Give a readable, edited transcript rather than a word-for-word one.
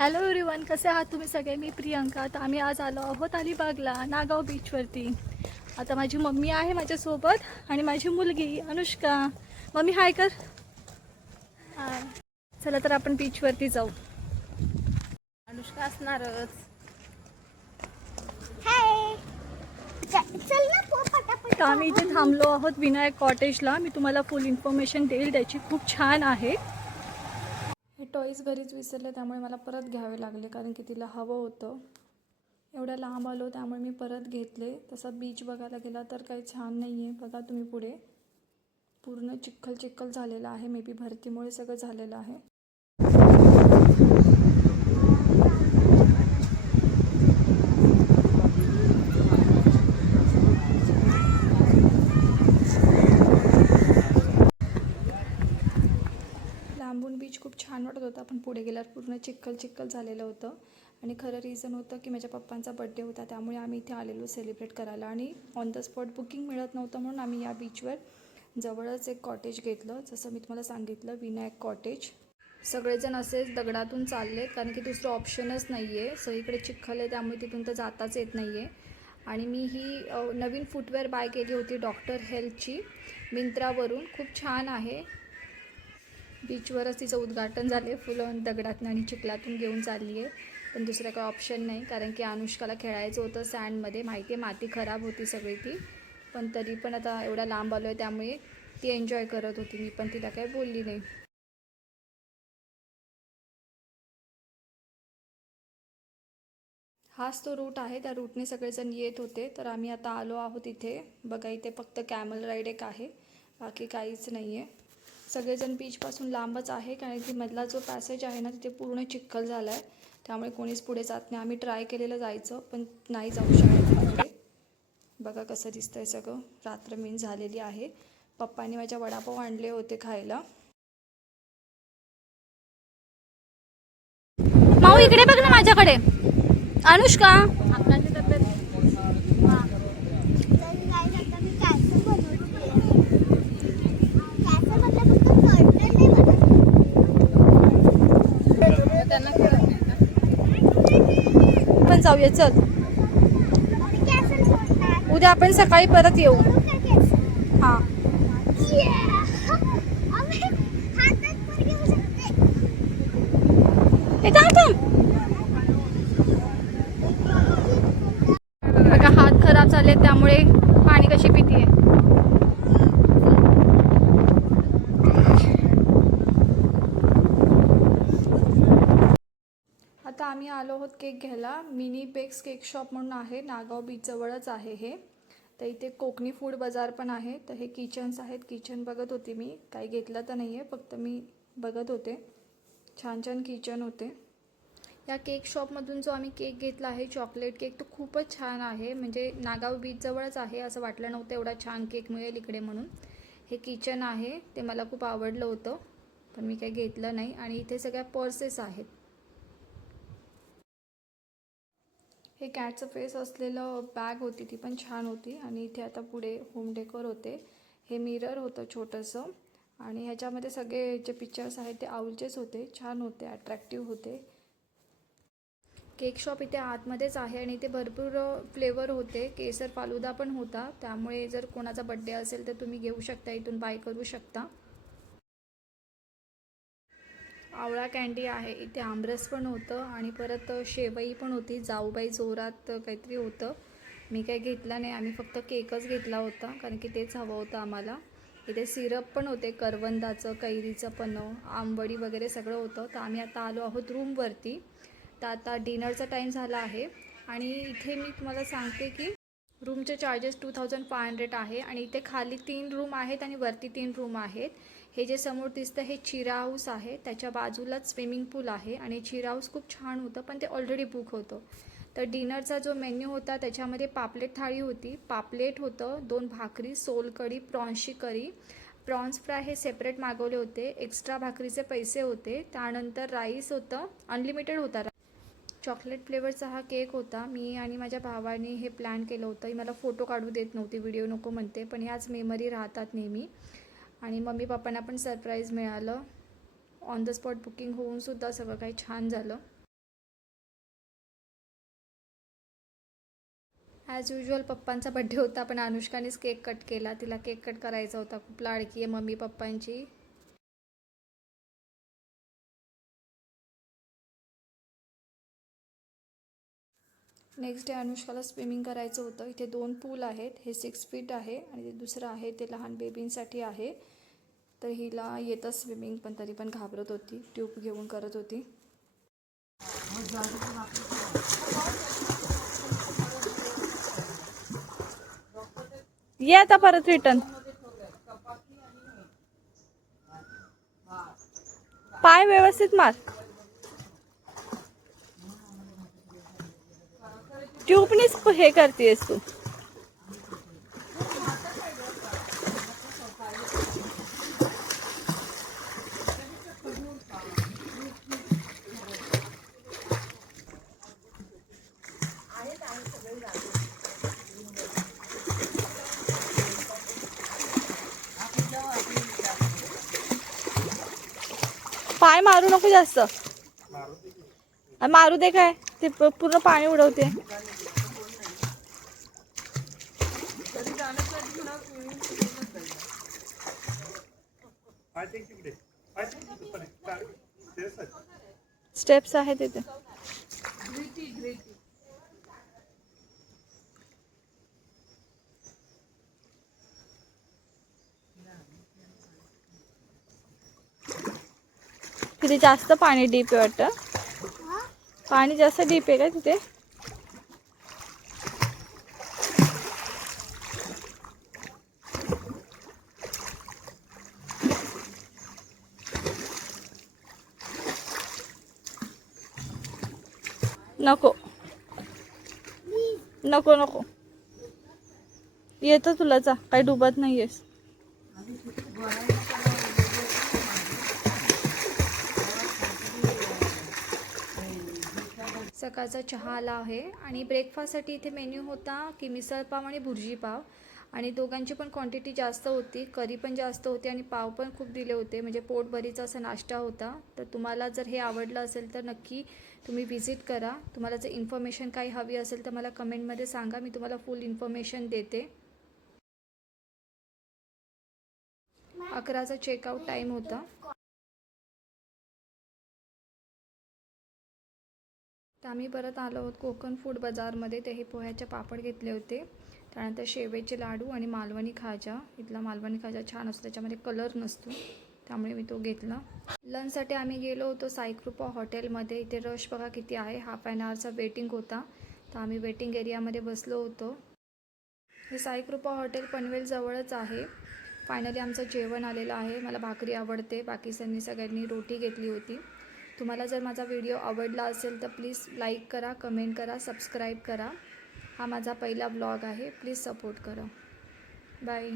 Hello everyone, कसे आहात तुम्ही सगळे? मी प्रियंका. तर आम्ही आज आलो आहोत अलिबागला, नागाव बीचवरती. आता माझी मम्मी आहे माझ्यासोबत आणि माझी मुलगी अनुष्का. मम्मी हाय कर. हाय. चला तर आपण बीचवरती जाऊ. अनुष्का असणारच. तर आम्ही इथे थांबलो आहोत विनायक कॉटेजला. मी तुम्हाला फुल इन्फॉर्मेशन देईल त्याची. खूप छान आहे. हे टॉईज घरीच विसरले, त्यामुळे मला परत घ्यावे लागले कारण की तिला हवं होतं. एवढ्या लांब आलो त्यामुळे मी परत घेतले. तसा बीच बघायला गेला तर काही छान नाही आहे. बघा तुम्ही पुढे पूर्ण चिखल चिखल झालेला आहे. मे बी भरतीमुळे सगळं झालेलं आहे. लांबून बीच खूप छान वाटत होता, पण पुढे गेल्यावर पूर्ण चिखल चिखल झालेलं होतं. आणि खरं रिझन होतं की माझ्या पप्पांचा बड्डे होता, त्यामुळे आम्ही इथे आलेलो सेलिब्रेट करायला. आणि ऑन द स्पॉट बुकिंग मिळत नव्हतं, म्हणून आम्ही या बीचवर जवळच एक कॉटेज घेतलं. जसं मी तुम्हाला सांगितलं, विनायक कॉटेज. सगळेजण असेच दगडातून चाललेत कारण की दुसरं ऑप्शनच नाही आहे. सगळीकडे चिखल आहे, त्यामुळे तिथून तर जाताच येत नाही आहे. आणि मी ही नवीन फुटवेअर बाय केली होती डॉक्टर हेल्थची, मिंत्रावरून. खूप छान आहे. बीचवरच तिचं उद्घाटन झाले. फुलं दगडातून आणि चिखलातून घेऊन चालली आहे. पण दुसरं काही ऑप्शन नाही कारण की अनुष्काला खेळायचं होतं सँडमध्ये. माहिती आहे, माती खराब होती सगळी ती, पण तरी पण आता एवढा लांब आलो आहे त्यामुळे ती एन्जॉय करत होती. मी पण तिला काही बोलली नाही. हाच तो रूट आहे. त्या रूटने सगळेजण येत होते. तर आम्ही आता आलो आहोत इथे. बघा, इथे फक्त कॅमल राईड एक आहे, बाकी काहीच नाही आहे. सगळेजण बीचपासून लांबच आहे कारण की मधला जो पॅसेज आहे ना, तिथे पूर्ण चिखल झाला आहे, त्यामुळे कोणीच पुढे जात नाही. आम्ही ट्राय केलेलं जायचं, पण नाही जाऊ शकत पुढे. बघा कसं दिसतंय सगळं. रात्र मीन झालेली आहे. पप्पांनी माझ्या वडापाव आणले होते खायला. माऊ इकडे बघ ना माझ्याकडे. अनुष्का, आपण जाऊया चल. उद्या आपण सकाळी परत येऊ. हां. बघा हात खराब झाले, त्यामुळे पाणी कशी पितीये. आता आम्ही आलो आहोत केक घ्यायला. मिनी बेक्स केक शॉप म्हणून आहे, नागाव बीच जवळच आहे हे. तर इथे कोकणी फूड बाजार पण आहे. तर हे किचन्स आहेत. किचन बघत होती मी, काही घेतलं तर नाही आहे, फक्त मी बघत होते. छान छान किचन होते. या केक शॉपमधून जो आम्ही केक घेतला आहे, चॉकलेट केक, तो खूपच छान आहे. म्हणजे नागाव बीच जवळच आहे, असं वाटलं नव्हतं एवढा छान केक मिळेल इकडे म्हणून. हे किचन आहे, ते मला खूप आवडलं होतं, पण मी काही घेतलं नाही. आणि इथे सगळ्या पर्सेस आहेत. हे कॅटचं फेस असलेलं बॅग होती, ती पण छान होती. आणि इथे आता पुढे होम डेकोर होते. हे मिरर होतं छोटंसं, आणि ह्याच्यामध्ये सगळे जे पिक्चर्स आहेत ते आऊलचेच होते. छान होते, अट्रॅक्टिव्ह होते. केक शॉप इथे आतमध्येच आहे आणि इथे भरपूर फ्लेवर होते. केसर फालुदा पण होता, त्यामुळे जर कोणाचा बड्डे असेल तर तुम्ही घेऊ शकता, इथून बाय करू शकता. आवळा कँडी आहे इथे. आमरस पण होतं आणि परत शेवई पण होती. जाऊबाई जोरात काहीतरी होतं, मी काही घेतलं नाही. आम्ही फक्त केकच घेतला होता कारण की तेच हवं होतं आम्हाला. इथे सिरप पण होते, करवंदाचं, कैरीचं पण, आंबडी वगैरे सगळं होतं. तर आम्ही आता आलो आहोत रूमवरती. तर आता डिनरचा टाईम झाला आहे. आणि इथे मी तुम्हाला सांगते की रूमचे चार्जेस 2500 आहे. आणि इथे खाली 3 रूम आहेत आणि वरती 3 रूम आहेत. हे जे समोर दिसतं हे चिरा हाऊस आहे, त्याच्या बाजूलाच स्विमिंग पूल आहे. आणि चिरा हाऊस खूप छान होतं, पण ते ऑलरेडी बुक होतं. तर डिनरचा जो मेन्यू होता त्याच्यामध्ये पापलेट थाळी होती, पापलेट होतं, 2 भाकरी, सोलकढी, प्रॉन्सची करी, प्रॉन्स फ्राय हे सेपरेट मागवले होते, एक्स्ट्रा भाकरीचे पैसे होते. त्यानंतर राईस होतं, अनलिमिटेड होता. चॉकलेट फ्लेवरचा हा केक होता. मी आणि माझ्या भावाने हे प्लॅन केलं होतं. ही मला फोटो काढू देत नव्हती, व्हिडिओ नको म्हणते, पण ह्याच मेमरी राहतात नेहमी. आणि मम्मी पप्पांना पण सरप्राईज मिळालं. ऑन द स्पॉट बुकिंग होऊनसुद्धा सगळं काही छान झालं. ॲज युजल पप्पांचा बड्डे होता, पण अनुष्कानेच केक कट केला. तिला केक कट करायचा होता. खूप लाडकी आहे मम्मी पप्पांची. नेक्स्ट डे अनुष्काला स्विमिंग करायचं होतं. इथे 2 पूल आहेत. हे 6 फीट आहे आणि ते दुसरं आहे ते लहान बेबींसाठी आहे. तर हिला येतं स्विमिंग, पण तरी पण घाबरत होती. ट्यूब घेऊन करत होती. ये आता परत रिटर्न. पाय व्यवस्थित मार. ट्यूबनीच हे करतेस तू. पाय मारू नको जास्त. मारू दे काय, ते पूर्ण पाणी उडवते. स्टेप्स आहेत तिथे. तिथे जास्त पाणी डीप आहे वाटतं. पाणी जास्त डीप आहे का तिथे? नको नको नको, येतं तुला. जा, काही डुबत नाहीयेस. सकाळचा चहा आला आहे आणि ब्रेकफास्टसाठी इथे मेन्यू होता की मिसळ पाव आणि भुर्जी पाव, आणि दोघांची पण क्वांटिटी जास्त होती. करी पण जास्त होती आणि पाव पण खूप दिले होते. म्हणजे पोटभरीचा असा नाश्ता होता. तर तुम्हाला जर हे आवडलं असेल तर नक्की तुम्ही व्हिजिट करा. तुम्हाला जर इन्फॉर्मेशन काही हवी असेल तर मला कमेंटमध्ये सांगा, मी तुम्हाला फुल इन्फॉर्मेशन देते. 11चा चेकआउट टाईम होता. तर आम्ही परत आलो आहोत कोकण फूड बाजारमध्ये. ते हे पोह्याचे पापड घेतले होते. त्यानंतर शेवेचे लाडू आणि मालवणी खाजा. इथला मालवणी खाजा छान असतो, त्याच्यामध्ये कलर नसतो, त्यामुळे मी तो घेतला. लंचसाठी आम्ही गेलो होतो साईकृपा हॉटेलमध्ये. इथे रश बघा किती आहे. हाफ ॲन आवरचा वेटिंग होता, तर आम्ही वेटिंग एरियामध्ये बसलो होतो. हे साईकृपा हॉटेल पनवेल जवळच आहे. फायनली आमचं जेवण आलेलं आहे. मला भाकरी आवडते, बाकीच्यांनी सगळ्यांनी रोटी घेतली होती. तुम्हाला जर माझा व्हिडिओ आवडला असेल तर प्लीज लाईक करा, कमेंट करा, सबस्क्राईब करा. हा माझा पहिला ब्लॉग आहे. प्लीज सपोर्ट करा. बाय.